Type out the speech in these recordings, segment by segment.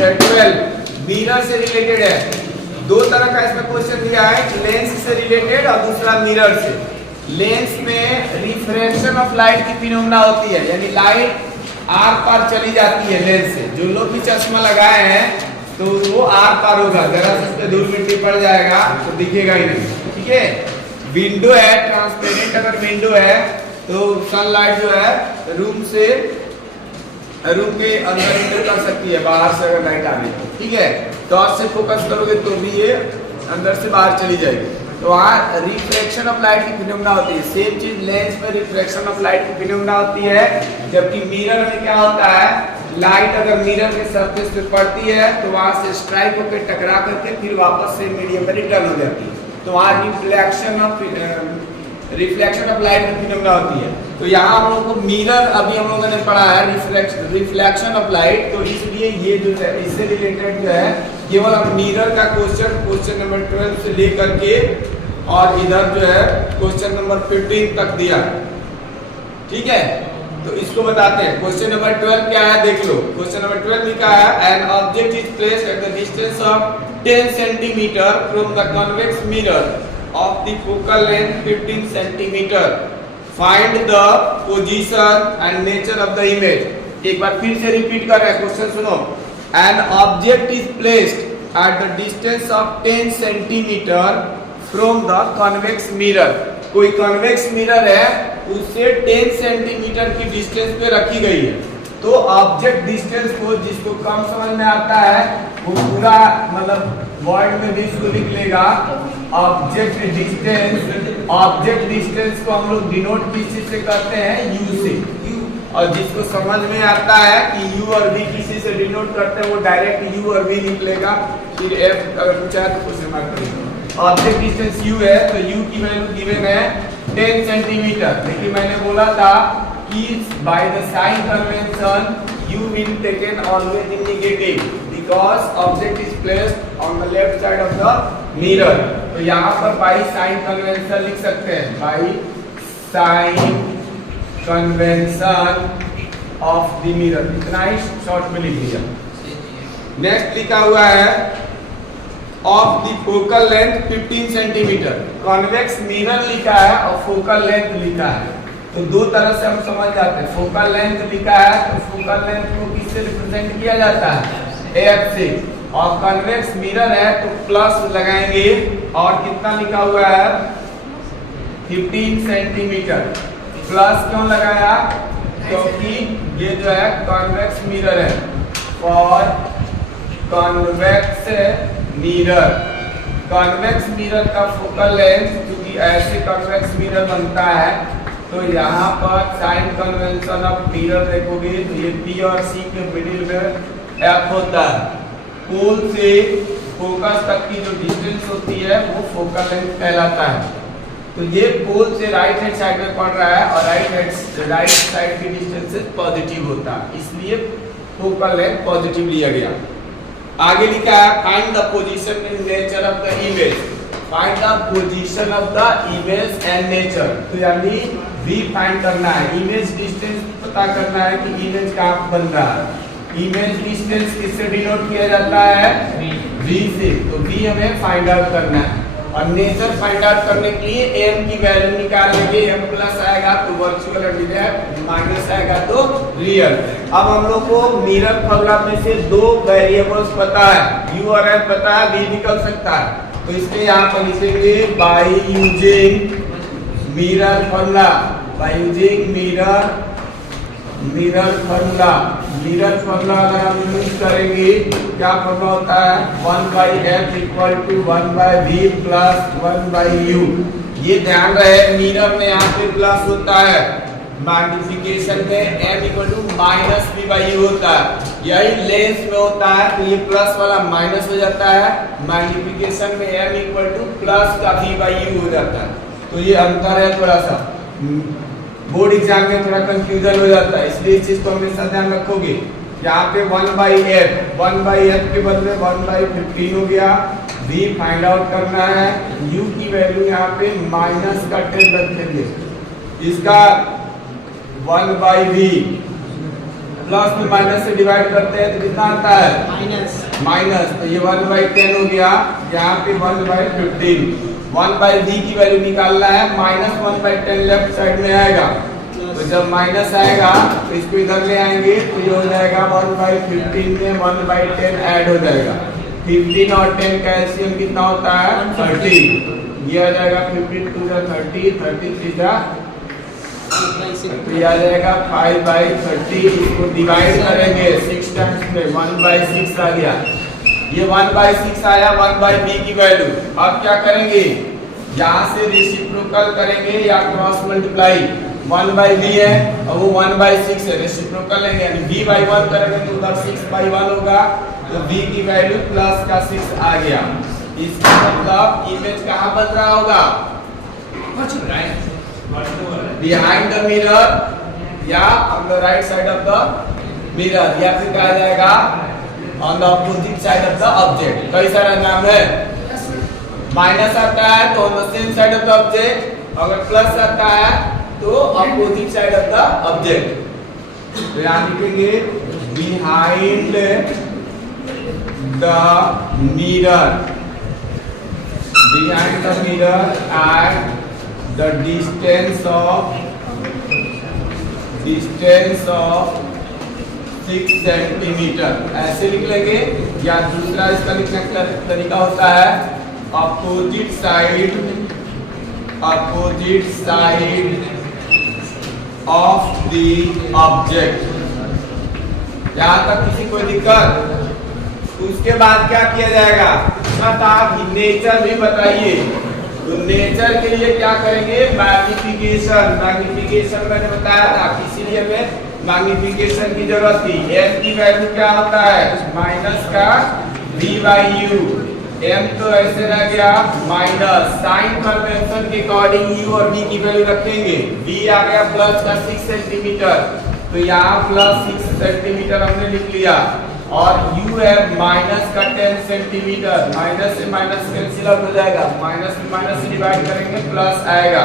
12 mirror से related है। दो तरह का इसमें क्वेश्चन दिया है, लेंस से रिलेटेड और दूसरा मिरर से। लेंस में रिफ्रैक्शन ऑफ लाइट की फिनोमेना होती है, यानी लाइट आर पार चली जाती है लेंस से। जो लोग भी चश्मा लगाए हैं तो वो आर पार होगा, जरा से उस पे धूल मिट्टी पड़ जाएगा तो दिखेगा ही नहीं, ठीक है। विंडो है, ट्रांसपेरेंट अगर विंडो है तो सनलाइट जो है रूम के अंदर इंटर कर सकती है, बाहर से अगर लाइट आ रही है, ठीक है। टॉर्च से फोकस करोगे तो भी ये अंदर से बाहर चली जाएगी। तो वहाँ रिफ्लेक्शन ऑफ लाइट की फिनोमेना होती है। सेम चीज लेंस में रिफ्लेक्शन ऑफ लाइट की फिनोमेना होती है, जबकि मिरर में क्या होता है, लाइट अगर मिरर के सरफेस पे पड़ती है तो वहाँ से स्ट्राइक होकर टकरा करके फिर वापस से मीडियम में रिटर्न हो जाती है। तो वहाँ रिफ्लेक्शन ऑफ लाइट की फिनोमेना होती है। तो यहाँ हम लोग को मिरर अभी हम लोगों ने पढ़ा है रिफ्लेक्शन ऑफ लाइट, तो इसलिए ये जो है इससे रिलेटेड जो है केवल हम मिरर का क्वेश्चन नंबर 12 से लेकर के और इधर जो है क्वेश्चन नंबर 15 तक दिया, ठीक है। तो इसको बताते हैं। क्वेश्चन नंबर 12 क्या है देख लो। क्वेश्चन नंबर 12 लिखा है, an object is placed at the distance of 10 centimetre from the convex mirror of the focal length 15 centimeter. Find the position and nature of the image. एक बार फिर से रिपीट कर रहे हैं, क्वेश्चन सुनो। An object is placed at the distance of 10 centimeter from the convex mirror. कोई convex mirror है, उससे 10 सेंटीमीटर की डिस्टेंस पे रखी गई है। तो ऑब्जेक्ट डिस्टेंस को जिसको कम समझ में आता है वो पूरा मतलब वर्ड में भी इसको लिख लेगा। ऑब्जेक्ट डिस्टेंस को हम लोग डिनोट किस चीज से करते हैं, यू से। और जिसको समझ में आता है कि यू और वी किसी से डिनोट करते हैं वो डायरेक्ट यू और वी लिख लेगा। फिर एफ अगर पूछा तो क्वेश्चन मार्क करेगा। ऑब्जेक्ट डिस्टेंस यू है तो यू की वैल्यू गिवन है 10 सेंटीमीटर। लेकिन मैंने बोला था कि by the sign convention you will taken always in negative because object is placed on the left side of the mirror. तो यहाँ पर बाय साइन कन्वेंशन लिख सकते हैं, by sign convention of the mirror, इतना ही शॉर्ट में लिख दिया। नेक्स्ट लिखा हुआ है of the focal length 15 centimetre. Convex mirror लिखा है और फोकल लेंथ लिखा है, तो दो तरह से हम समझ जाते हैं। फोकल लेंथ लिखा है तो फोकल लेंथ को किससे रिप्रेजेंट किया जाता है, एफ से। और कॉन्वेक्स मिरर है तो प्लस लगाएंगे। और कितना लिखा हुआ है, 15 सेंटीमीटर। प्लस क्यों लगाया, क्योंकि ये जो है कॉन्वेक्स मिरर है। और कॉन्वेक्स मिरर, कॉन्वेक्स मिरर का फोकल लेंथ, क्योंकि ऐसे कॉन्वेक्स मिरर बनता है तो यहाँ पर साइन कन्वेंशन ऑफ मिरर देखोगे तो ये पी और सी के मिडिल में एफ होता है। पोल से फोकस तक की जो डिस्टेंस होती है वो फोकल लेंथ कहलाता है। तो ये पोल से राइट हैंड साइड में पड़ रहा है और राइट साइड की डिस्टेंस पॉजिटिव होता है, इसलिए फोकल लेंथ पॉजिटिव लिया गया। आगे लिखा है find the position and nature of the image. Find the position of the image and nature, तो यानी वी फाइंड करना है, इमेज डिस्टेंस पता करना है कि इमेज कहाँ बन रहा है। इमेज डिस्टेंस किससे डिनोट किया जाता है, वी से। तो वी हमें फाइंड आउट करना है। और नेचर फाइंड आउट करने के लिए एम की वैल्यू निकाल लेंगे। एम प्लस आएगा तो वर्चुअल और डिवाइड, माइनस आएगा तो रियल। अब हम लोग को मिरर फॉर्मूला में से दो वेरिएबल्स पता है, यू और एफ पता है, वी निकल सकता है। तो इसलिए यहाँ पर लिखेंगे by using mirror formula, by using mirror formula. Mirror formula अगर हम यूज करेंगे क्या फॉर्मूला होता है, 1/f equal to 1/v plus 1/u। ये ध्यान रहे मिरर में यहाँ पे प्लस होता है, मैग्निफिकेशन में m equal to minus v/u होता है। यही लेंस में होता है तो ये प्लस वाला माइनस हो जाता है, मैग्निफिकेशन में m इक्वल टू प्लस का v/u हो जाता है। तो ये अंतर है, थोड़ा सा बोर्ड एग्जाम में थोड़ा कंफ्यूजन हो जाता है, इसलिए इस चीज को हमेशा ध्यान रखोगे। यहाँ पे 1/f के बदले 1/15 हो गया। v फाइंड आउट करना है, u की वैल्यू यहाँ पे माइनस का 10 रखेंगे। इसका 1/v प्लस में माइनस से डिवाइड करते हैं तो कितना आता है माइनस। तो ये 1/10 हो गया, यहाँ पे 1/15। 1/v की वैल्यू निकालना है, -1/10 लेफ्ट साइड में आएगा। तो जब माइनस आएगा तो इसको इधर ले आएंगे तो ये हो जाएगा 1/15 में 1/10 ऐड हो जाएगा। 15 और 10 का एलसीएम कितना होता है 30। ये आ जाएगा 15 2 जा 30, 33 जा तो ये आ जाएगा 5/30। इसको डिवाइड करेंगे 6 टाइम्स में 1/6 आ गया। ये 1/6 आया 1/v की वैल्यू। अब क्या करेंगे, यहाँ से रेसिप्रोकल करेंगे या क्रॉस मल्टीप्लाई। 1/v है और वो 1/6 है, रेसिप्रोकल लेंगे यानी v/1 करेंगे तो उधर 6/1 होगा। तो v की वैल्यू प्लस का 6 आ गया। इसका मतलब इमेज कहाँ बन रहा होगा, बिहाइंड द मिरर या on the right side of the mirror, या फिर कहा जाएगा on the opposite side of the object. कई सारा नाम है, माइनस आता है तो on the same side of the object, अगर प्लस आता है तो opposite side of the object. तो यहाँ लिखेंगे behind the mirror, behind the mirror at the distance of 6 centimetre, ऐसे लिख लेंगे। या दूसरा इसका लिखने का तरीका होता है opposite side of the object. यहाँ तक किसी कोई दिक्कत? उसके बाद क्या किया जाएगा, आप नेचर भी बताइए। तो नेचर के लिए क्या करेंगे, मैग्निफिकेशन। मैग्निफिकेशन मैंने बताया था, इसीलिए हमें मैग्निफिकेशन की जरूरत थी। m की वैल्यू क्या होता है, माइनस का v/u। m तो ऐसे रह गया माइनस, साइन कन्वेंशन के अकॉर्डिंग u और v की वैल्यू रखेंगे। v आ गया प्लस का 6 सेंटीमीटर, तो यहाँ प्लस 6 सेंटीमीटर हमने लिख लिया। और u है माइनस का 10 सेंटीमीटर, माइनस से माइनस कैंसिल आउट हो जाएगा, माइनस में माइनस से डिवाइड करेंगे प्लस आएगा।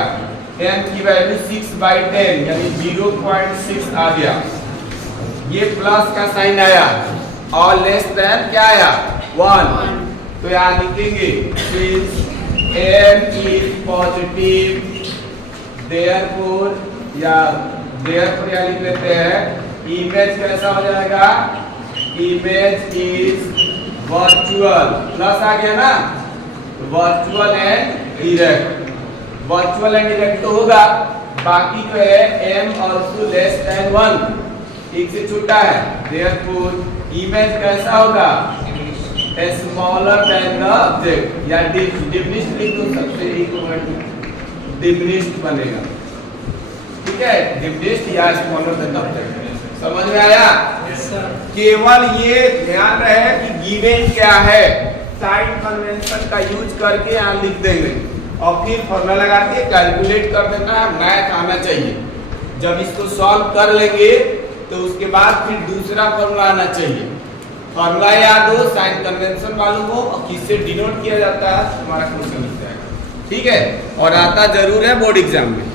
m की वैल्यू 6/10 यानी 0.6 आ गया। ये प्लस का साइन आया और लेस देन क्या आया 1। तो यहाँ लिखेंगे since m is positive therefore या लिख लेते हैं इमेज कैसा हो जाएगा, इमेज इज वर्चुअल। प्लस आ गया ना, virtual and direct. Virtual and direct तो होगा, बाकी जो है m also less than 1, एक से छोटा है। therefore इमेज कैसा होगा, स्मॉलर देन द ऑब्जेक्ट या डिमिनिश्ड लिख दो, सबसे इक्वल टू डिमिनिश्ड बनेगा। ठीक है, डिमिनिश्ड या स्मॉलर देन द ऑब्जेक्ट। समझ में आया? केवल ये ध्यान रहे कि गिवन क्या है, साइन कन्वेंशन का यूज करके यहाँ लिख देंगे और फिर फॉर्मूला लगा के कैलकुलेट कर देना है। मैथ आना चाहिए। जब इसको सॉल्व कर लेंगे तो उसके बाद फिर दूसरा फॉर्मूला आना चाहिए। फॉर्मूला याद हो, साइन कन्वेंशन मालूम हो और किससे डिनोट किया जाता है, तुम्हारा क्वेश्चन लिख जाएगा। ठीक है, और आता जरूर है बोर्ड एग्जाम में।